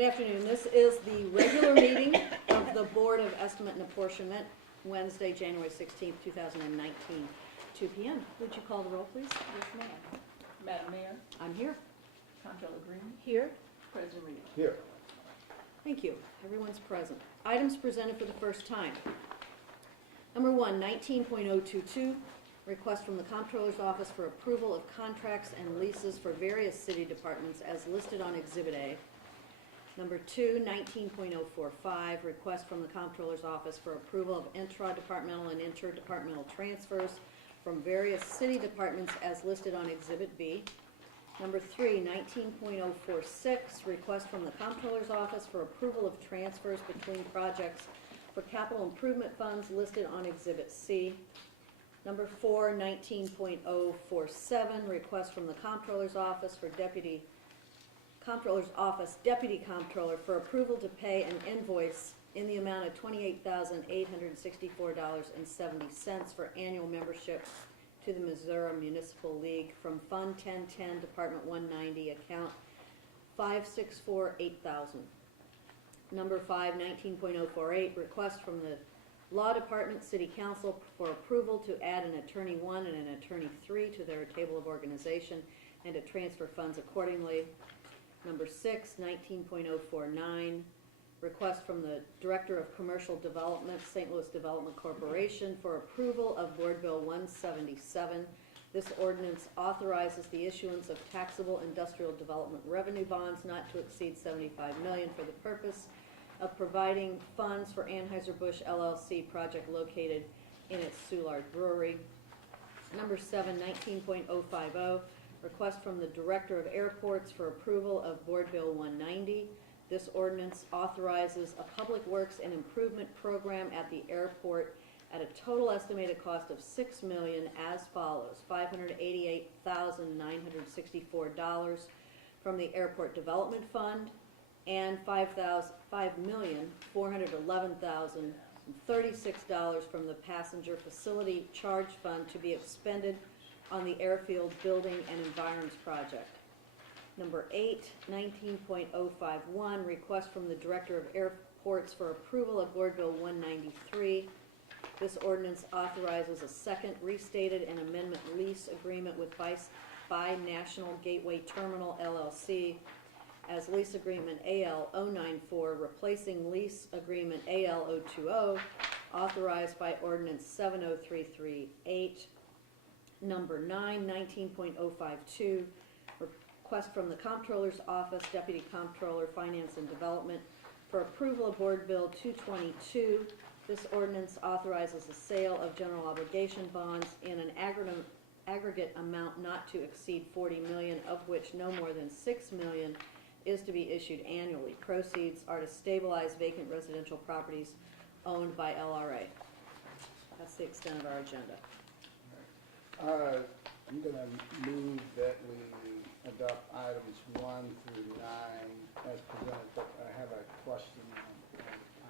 Good afternoon. This is the regular meeting of the Board of Estimate and Apportionment, Wednesday, January 16th, 2019, 2 p.m. Would you call the roll, please? Yes, ma'am. Madam Mayor, I'm here. Comptroller Green, Here. President Reed. Here. Thank you. Everyone's present. Items presented for the first time. Number 1, 19.022, request from the Comptroller's Office for approval of contracts and leases for various city departments as listed on Exhibit A. Number 2, 19.045, request from the Comptroller's Office for approval of intra-departmental and interdepartmental transfers from various city departments as listed on Exhibit B. Number 3, 19.046, request from the Comptroller's Office for approval of transfers between projects for capital improvement funds listed on Exhibit C. Number 4, 19.047, request from the Comptroller's Office for Deputy Comptroller for approval to pay an invoice in the amount of $28,864.70 for annual membership to the Missouri Municipal League from Fund 1010, Department 190, account 5648000. Number 5, 19.048, request from the Law Department, City Council for approval to add an Attorney 1 and an Attorney 3 to their table of organization and to transfer funds accordingly. Number 6, 19.049, request from the Director of Commercial Development, St. Louis Development Corporation, for approval of Board Bill 177. This ordinance authorizes the issuance of taxable industrial development revenue bonds not to exceed $75 million for the purpose of providing funds for Anheuser-Busch LLC project located in its Soulard Brewery. Number 7, 19.050, request from the Director of Airports for approval of Board Bill 190. This ordinance authorizes a public works and improvement program at the airport at a total estimated cost of $6 million as follows: $588,964 from the Airport Development Fund and $5,411,036 from the Passenger Facility Charge Fund to be expended on the Airfield Building and Environs Project. Number 8, 19.051, request from the Director of Airports for approval of Board Bill 193. This ordinance authorizes a second restated and amendment lease agreement with Bi-National Gateway Terminal, LLC, as lease agreement AL-094, replacing lease agreement AL-020, authorized by ordinance 70338. Number 9, 19.052, request from the Comptroller's Office, Deputy Comptroller, Finance and Development, for approval of Board Bill 222. This ordinance authorizes the sale of general obligation bonds in an aggregate amount not to exceed $40 million, of which no more than $6 million is to be issued annually. Proceeds are to stabilize vacant residential properties owned by LRA. That's the extent of our agenda. I'm going to move that we adopt items 1 through 9 as presented, but I have a question on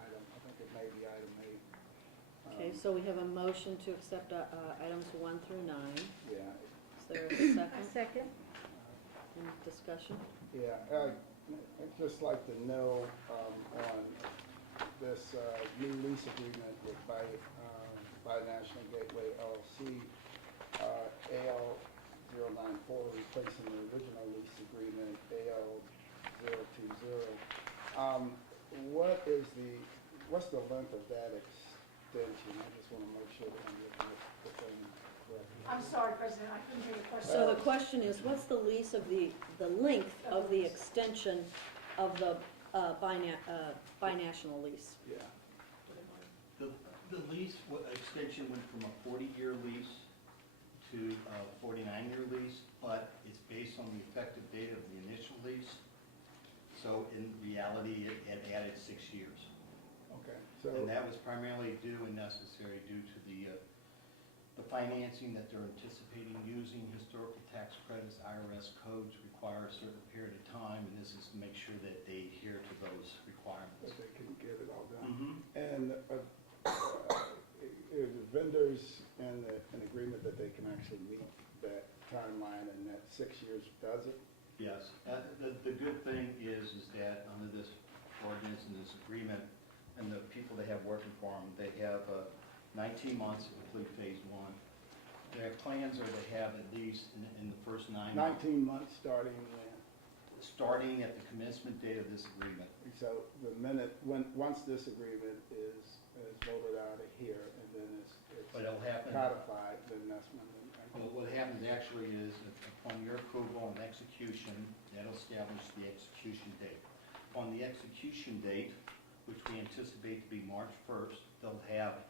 item, I think it may be item 8. Okay, so we have a motion to accept items 1 through 9. Yeah. Is there a second? A second. Any discussion? Yeah, I'd just like to know on this new lease agreement with Bi-National Gateway LLC, AL-094, replacing the original lease agreement, AL-020. What's the length of that extension? I just want to make sure that I'm looking at the thing correctly. I'm sorry, President, I couldn't hear the question. So the question is, what's the lease of the length of the extension of the Bi-National lease? Yeah. The lease extension went from a 40-year lease to a 49-year lease, but it's based on the effective date of the initial lease. So in reality, it added 6 years. Okay. So. And that was primarily due and necessary due to the financing that they're anticipating using. Historical tax credits, IRS codes require a certain period of time, and this is to make sure that they adhere to those requirements. That they can get it all done. Mm-hmm. And is the vendors in an agreement that they can actually meet that timeline and that 6 years does it? Yes. The good thing is that under this ordinance and this agreement, and the people they have working for them, they have 19 months to complete phase one. Their plans are to have at least in the first 9 months, 19 months starting when? starting at the commencement date of this agreement. So the minute, once this agreement is voted out of here and then it's But it'll happen, codified, then that's when. what happens actually is that upon your approval and execution, that'll establish the execution date. On the execution date, which we anticipate to be March 1st, they'll have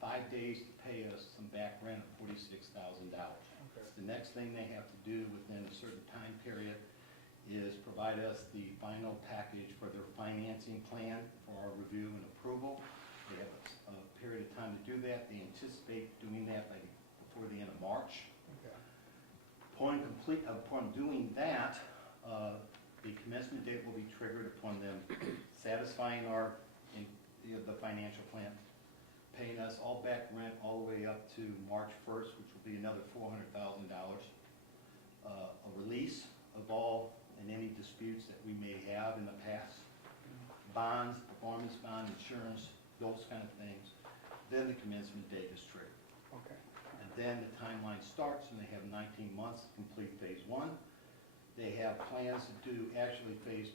5 days to pay us some back rent of $46,000. Okay. The next thing they have to do within a certain time period is provide us the final package for their financing plan for our review and approval. They have a period of time to do that. They anticipate doing that before the end of March. Okay. Upon doing that, the commencement date will be triggered upon them satisfying the financial plan, paying us all back rent all the way up to March 1st, which will be another $400,000. A release of all and any disputes that we may have in the past, bonds, performance bond, insurance, those kind of things. Then the commencement date is triggered. Okay. And then the timeline starts, and they have 19 months to complete phase one. They have plans to do, actually, the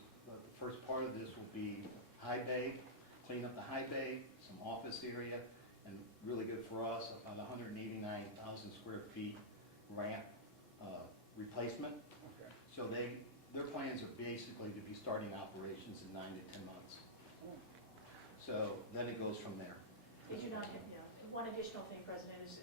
first part of this will be high bay, clean up the high bay, some office area, and really good for us, about 189,000 square feet ramp replacement. Okay. So their plans are basically to be starting operations in 9 to 10 months. So then it goes from there. Did you not, one additional thing, President, is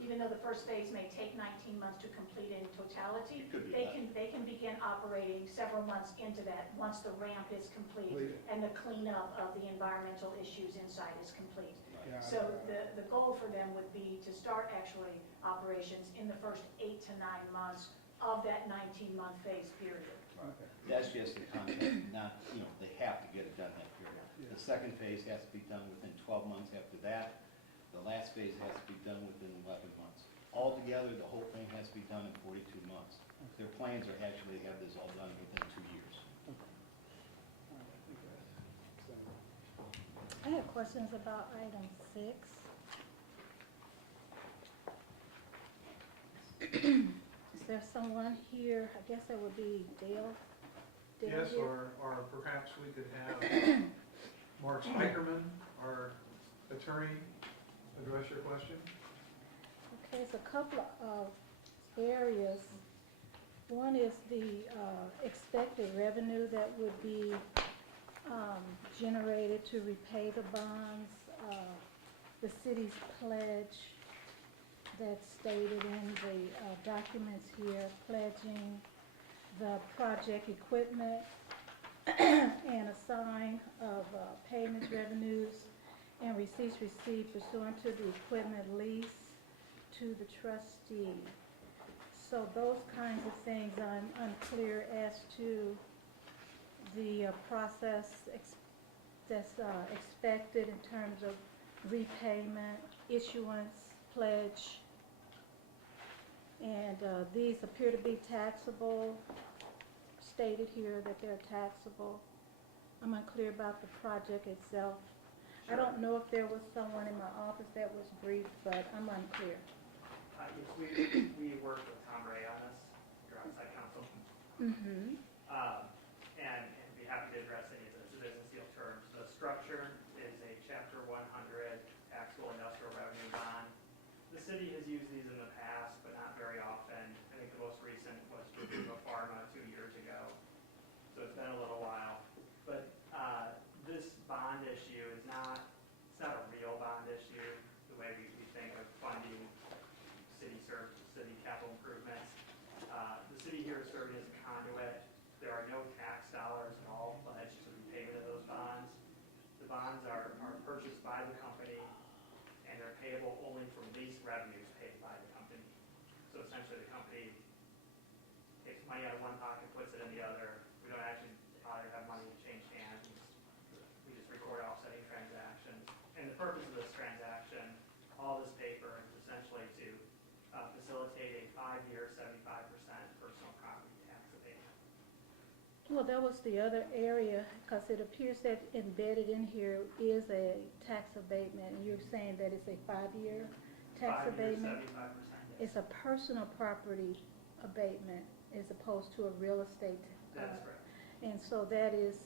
even though the first phase may take 19 months to complete in totality, It could be they can begin operating several months into that once the ramp is complete Completed. and the cleanup of the environmental issues inside is complete. Yeah, So the goal for them would be to start actually operations in the first 8 to 9 months of that 19-month phase period. Okay. That's just the contract, not, they have to get it done that period. Yeah. The second phase has to be done within 12 months after that. The last phase has to be done within 11 months. Altogether, the whole thing has to be done in 42 months. Their plans are actually to have this all done within 2 years. Okay. All right, I think that's similar. I have questions about item 6. Is there someone here, I guess that would be Dale? Yes, here? or perhaps we could have Mark Spikerman, our attorney, address your question. Okay, it's a couple of areas. One is the expected revenue that would be generated to repay the bonds, the city's pledge that's stated in the documents here, pledging the project equipment and a sign of payments, revenues, and receipts received pursuant to the equipment lease to the trustee. So those kinds of things, I'm unclear as to the process that's expected in terms of repayment, issuance, pledge. And these appear to be taxable, stated here that they're taxable. I'm unclear about the project itself. I don't know if there was someone in my office that was briefed, but I'm unclear. Yes, we work with Tom Ray on this, your outside counsel, Mm-hmm. and be happy to address any of the business deal terms. The structure is a Chapter 100 taxable industrial revenue bond. The city has used these in the past, but not very often. I think the most recent was for Viva Pharma 2 years ago, so it's been a little while. But this bond issue is not a real bond issue, the way we think of funding city capital improvements. The city here is serving as a conduit. There are no tax dollars at all pledged to repayment of those bonds. The bonds are purchased by the company, and they're payable only from lease revenues paid by the company. So essentially, the company takes money out of one pocket, puts it in the other. We don't actually have money to change hands. We just record offsetting transactions. And the purpose of this transaction, all this paper, is essentially to facilitate a 5-year, 75% personal property tax abatement. Well, that was the other area, because it appears that embedded in here is a tax abatement, and you're saying that it's a 5-year tax 5 years, abatement? 75%, yes. It's a personal property abatement as opposed to a real estate. That is correct. And so that is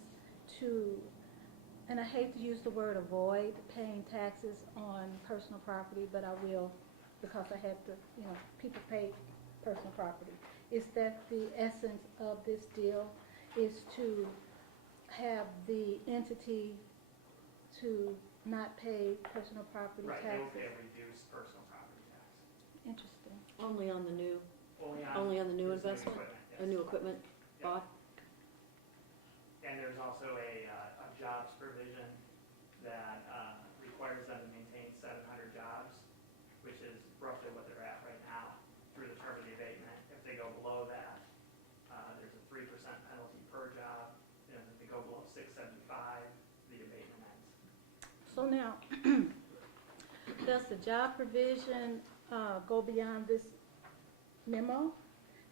to, and I hate to use the word avoid paying taxes on personal property, but I will because I have to, people pay personal property. Is that the essence of this deal, is to have the entity to not pay personal property Right, they will taxes? pay a reduced personal property tax. Interesting. Only on the new, Only only on the new this investment, equipment, or yes. new equipment Yep. bought? And there's also a jobs provision that requires them to maintain 700 jobs, which is roughly what they're at right now through the term of the abatement. If they go below that, there's a 3% penalty per job, and if they go below 675, the abatement ends. So now, does the job provision go beyond this memo?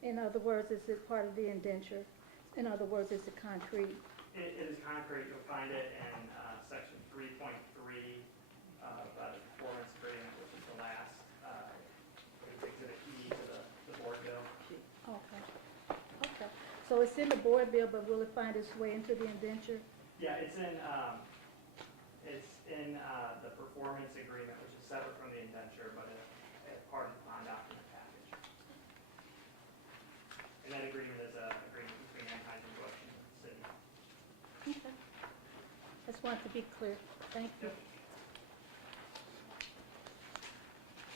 In other words, is it part of the indenture? In other words, is it concrete? It is concrete. You'll find it in section 3.3 of the performance agreement, which is the last, exhibit E to the board bill. Okay. Okay. So it's in the board bill, but will it find its way into the indenture? Yeah, it's in the performance agreement, which is separate from the indenture, but it's part of the bond document package. And that agreement is an agreement between Anheuser-Busch and the city. Okay. Just want to be clear. Thank you. Yep.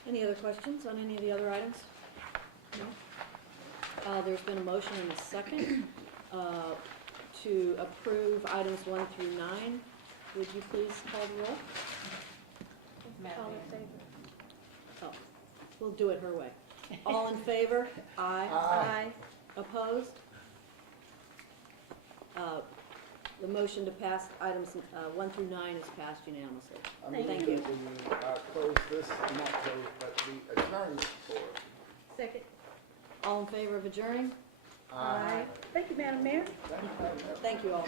Any other questions on any of the other items? No? There's been a motion and a second to approve items 1 through 9. Would you please call the roll? Madam All in Mayor. favor? Oh, we'll do it her way. All in favor? Aye. Aye. Opposed? The motion to pass items 1 through 9 is passed unanimously. I move Thank that you. we close this, not close, but the adjourn for. Second. All in favor of adjourning? Thank you, Madam Mayor. Thank you. Thank you all.